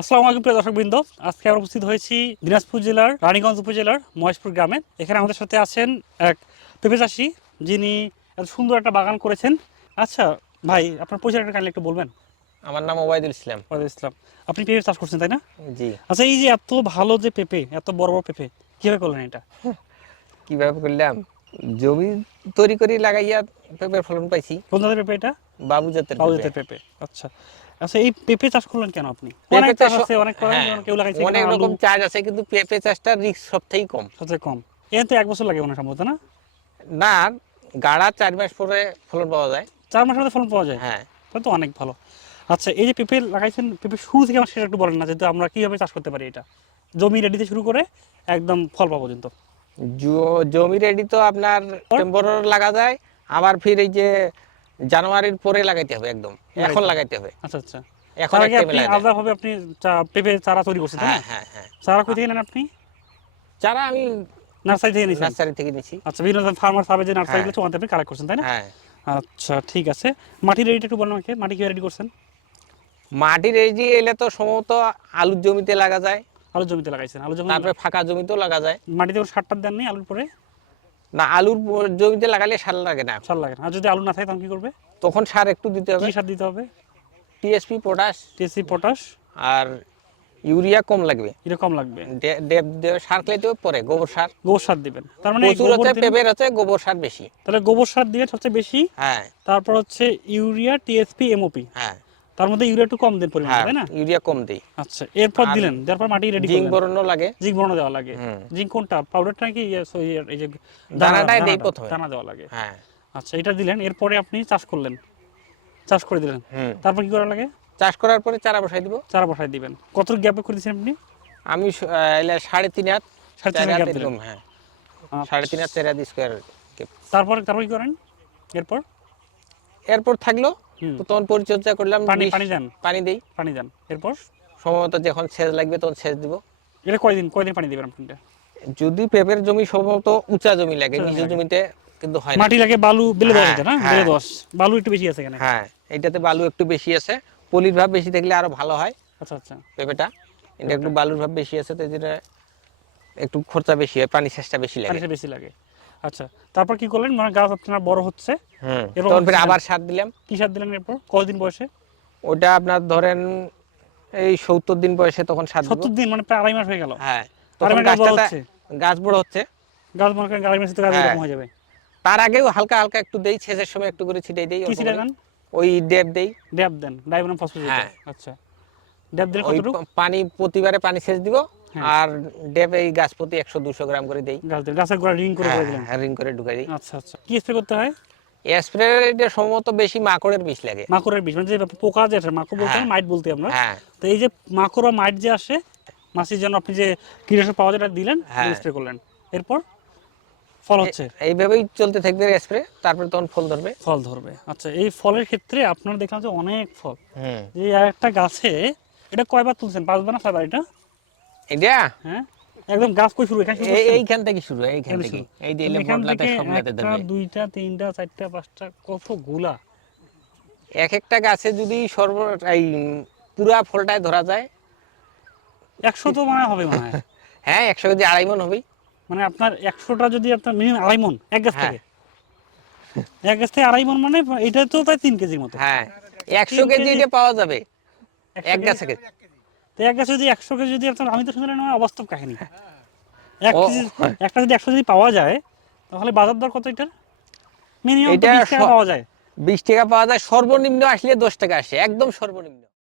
আসসালামু আলাইকুম প্রিয় দর্শকবৃন্দ। আজকে আমরা উপস্থিত হয়েছি দিনাজপুর জেলার রানীগঞ্জ উপজেলার মহেশপুর গ্রামে। এখানে আমাদের সাথে আছেন এক পেঁপে চাষি যিনি এত সুন্দর একটা বাগান করেছেন। আচ্ছা ভাই আপনার পরিচয়টা কাইন্ডলি একটু বলবেন। আমার নাম ওবায়দুল ইসলাম। ওয়ালাইকুম ইসলাম। আপনি পেঁপে চাষ করছেন তাই না? জি। আচ্ছা এই যে এত ভালো যে পেঁপে এত বড় বড় পেঁপে কীভাবে করলেন এটা? কীভাবে করলাম? জমি তৈরি করে লাগাইয়া পেঁপের ফলন পাইছি। কোন জাতের পেঁপে এটা? বাবু জাতের বাবু জাতের পেঁপে। আচ্ছা। আচ্ছা এই পেঁপে চাষ করলেন কেন আপনি? অনেক চাষ আছে অনেক হ্যাঁ, কেউ লাগাইছে অনেক রকম চাষ আছে কিন্তু পেঁপে চাষটা রিস্ক সব থেকেই কম। সবচেয়ে কম। এখানে তো এক বছর লাগে মনে সম্ভবত না? না গাড়া চার মাস পরে ফলন পাওয়া যায়। চার মাসের মধ্যে ফলন পাওয়া যায়? হ্যাঁ। তো অনেক ভালো। আচ্ছা এই যে পেঁপে লাগাইছেন পেঁপে শুরু থেকে আমার সেটা একটু বলেন না যেহেতু আমরা কীভাবে চাষ করতে পারি এটা। জমি রেডিতে শুরু করে একদম ফল পাওয়া পর্যন্ত। জমি রেডি তো আপনার সেপ্টেম্বর লাগা যায় আবার ফির এই যে জানুয়ারির পরে লাগাইতে হবে একদম। এখন লাগাইতে হবে। আচ্ছা আচ্ছা। এখন আপনি মেলায় দেয়। আলাদাভাবে আপনি পেঁপে চারা তৈরি করছেন হ্যাঁ হ্যাঁ হ্যাঁ। চারা কোথা থেকে নেন আপনি? চারা আমি নার্সারি থেকে নিয়েছেন? নার্সারি থেকে নিছি আচ্ছা বিভিন্ন ফার্মার সাবে যে নার্সারি হ্যাঁ। ওখান থেকে কালেক্ট করছেন তাই না? হ্যাঁ। আচ্ছা ঠিক আছে। মাটি রেডিটা একটু বলেন আমাকে মাটি কি রেডি করছেন? মাটির যে এলে তো সম্ভবত আলুর জমিতে লাগা যায়। আলুর জমিতে লাগাইছেন আলু জমি তারপরে ফাঁকা জমিতেও লাগা যায়। মাটিতে কোনো সার টার দেন নেই আলুর পরে? না আলুর জমিতে লাগালে সার লাগে না। সার লাগে না। আর যদি আলু না থাকে তখন কি করবে? তখন সার একটু দিতে হবে। কি সার দিতে হবে? TSP potash. TSC potash. আর ইউরিয়া কম লাগবে। এটা কম লাগবে। ডেপ দিয়ে সার খেলে পরে গোবর সার। গোবর সার দিবেন। তার মানে প্রচুর গোবর হচ্ছে দিলে- পেঁপের হচ্ছে গোবর সার বেশি। তাহলে গোবর সার দিয়ে সবচেয়ে বেশি। হ্যাঁ। তারপর হচ্ছে ইউরিয়া টিএসপি এমওপি। হ্যাঁ। তার মধ্যে ইউরিয়া একটু কম দেন পরিমাণ হ্যাঁ তাই না? ইউরিয়া কম দেই। আচ্ছা এরপর দিলেন তারপর মাটি রেডি জিঙ্ক বরণও লাগে। জিঙ্ক বড় দেওয়া লাগে। জিঙ্ক কোনটা? পাউডারটা নাকি ইয়ে, ইয়ে, এই যে দানাটাই দেই প্রথমে। দানা দেওয়া লাগে। হ্যাঁ। আচ্ছা এটা দিলেন এরপরে আপনি চাষ করলেন। চাষ করে দিলেন। তারপর কি করা লাগে? চাষ করার পরে চারা বসাই দিব। চারা বসাই দিবেন। কত গ্যাপে করে দিয়েছেন আপনি? আমি সাড়ে তিন হাত সাড়ে তিন হাত। এরকম হ্যাঁ। সাড়ে তিন হাত চার হাত স্কোয়ার তারপরে তারপর কি করেন? এরপর? এরপর থাকল। তো তখন পরিচর্যা করলাম পানি পানি দেন। পানি দেই। পানি দেন। এরপর? সম্ভবত যখন সেচ লাগবে তখন সেচ দিব। এটা কয়দিন কয়দিন পানি দিবেন আপনি যদি পেঁপের জমি সম্ভবত উঁচা জমি লাগে নিচু জমিতে কিন্তু হয় মাটি লাগে বালু বেলে দশ হ্যাঁ, না? হ্যাঁ। বেলে দশ। বালু একটু বেশি আছে এখানে। হ্যাঁ এটাতে বালু একটু বেশি আছে। পলির ভাব বেশি থাকলে আরও ভালো হয় আচ্ছা আচ্ছা। পেঁপেটা। এটা একটু বালুর ভাব বেশি আছে যেটা একটু খরচা বেশি হয় পানি সেচটা বেশি লাগে। বেশি লাগে। আচ্ছা তারপর কি করলেন? মানে গাছ আপনার বড় হচ্ছে তখন ফির আবার সার দিলাম। কি সার দিলেন এরপর? কতদিন বয়সে? ওটা আপনার ধরেন এই সত্তর দিন বয়সে তখন সার সত্তর দিন মানে প্রায় আড়াই মাস হয়ে গেল। হ্যাঁ তখন গাছ বড় গাছটা হচ্ছে? গাছ বড় হচ্ছে। গাছ মনে করেন আড়াই মাসে তো গাছ হ্যাঁ। এরকম হয়ে যাবে। তার আগেও হালকা হালকা একটু দেই সেচের সময় একটু করে ছিটাই দেই কি দেন? ওই ডেপ দেই। ড্যাব দেন ডাইবোনাম ফসফেট হ্যাঁ। আচ্ছা। ড্যাব দিলে কতটুকু? পানি প্রতিবারে পানি সেচ দিব। হ্যাঁ। আর ডেপ এই গাছ প্রতি একশো দুশো গ্রাম করে দেই। গাছের গোড়া রিং করে হ্যাঁ রিং করে ঢুকাই দিই। আচ্ছা আচ্ছা। কি স্প্রে করতে হয়? স্প্রে এটা সম্ভবত বেশি মাকড়ের বিষ লাগে। মাকড়ের বিষ মানে যে পোকা মাকড় বলতে হ্যাঁ। মাইট বলতে আমরা। হ্যাঁ। তো এই যে মাকড় বা মাইট যে আসে মাছির জন্য আপনি যে কীটনাশক পাওয়া যেটা দিলেন হ্যাঁ। স্প্রে করলেন। এরপর ফল হচ্ছে? এইভাবেই চলতে থাকবে স্প্রে তারপরে তখন ফুল ধরবে। ফল ধরবে। আচ্ছা এই ফলের ক্ষেত্রে আপনার দেখলাম যে অনেক ফল। এই একটা গাছে এটা কয়বার তুলছেন? পাঁচবার না ছয়বার এটা? এটা হ্যাঁ? একদম গাছ কই শুরু? এইখান থেকে শুরু এইখান থেকে। এই যে থেকে ধরবে দুইটা তিনটা চারটা পাঁচটা কতগুলা এক একটা গাছে যদি সর্ব এই পুরা ফলটায় ধরা যায়। একশো তো মানে হবে মনে হয়। হ্যাঁ একশো কেজি আড়াই মন হবেই। মানে আপনার একশোটা যদি আপনার মিনিমাম আড়াই মন এক গাছ হ্যাঁ। থেকে। এক গাছ থেকে আড়াই মন মানে এটা তো প্রায় তিন কেজির মতো। হ্যাঁ একশো তিন কেজি এটা পাওয়া যাবে। এক গাছে কেজি। তো এক গাছে যদি একশো কেজি যদি আপনার আমি তো শুনলাম আমার অবাস্তব কাহিনী। এক কেজি হ্যাঁ। একটা যদি একশো যদি পাওয়া যায় তাহলে বাজার দর কত এটার? মিনিমাম বিশ টাকা পাওয়া যায়। বিশ টাকা পাওয়া যায় সর্বনিম্ন আসলে দশ টাকা আসে একদম সর্বনিম্ন।